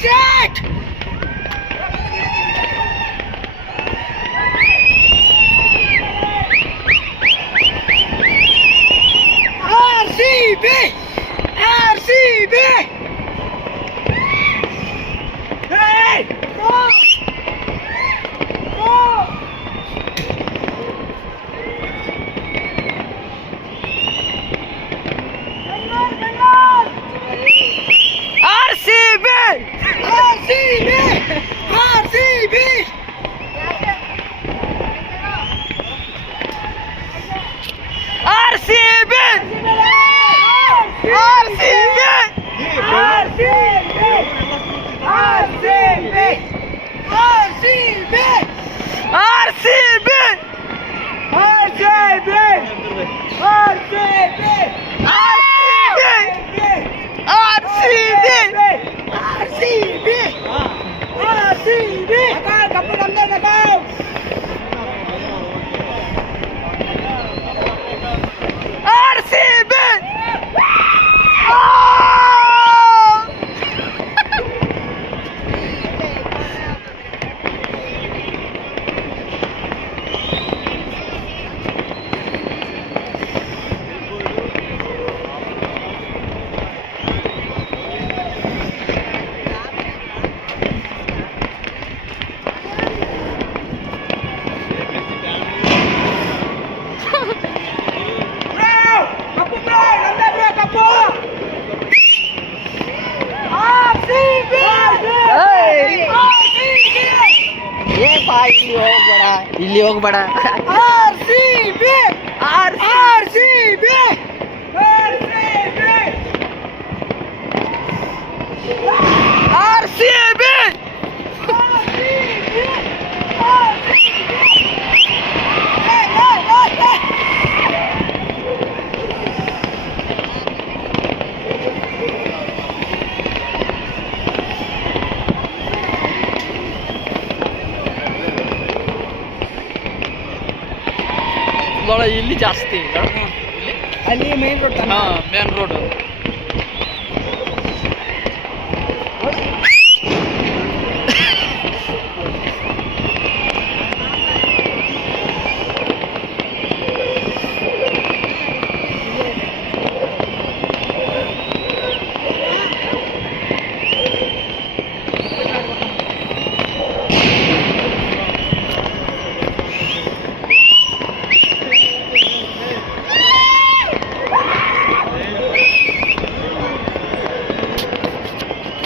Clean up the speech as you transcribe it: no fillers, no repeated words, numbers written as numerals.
shit! RCB! RCB! Hey! Go! Go! RCB! RCB! RCB! RCB! RCB! RCB! RCB! RCB! RCB! RCB! RCB! RCB! ಕಪ್ಪು ನಮ್ದೇ RCB! ಇಲ್ಲಿ ಹೋಗ್ಬೇಡ RCB RCB RCB ಇಲ್ಲಿ ಜಾಸ್ತಿ ಅಲ್ಲಿ main road main road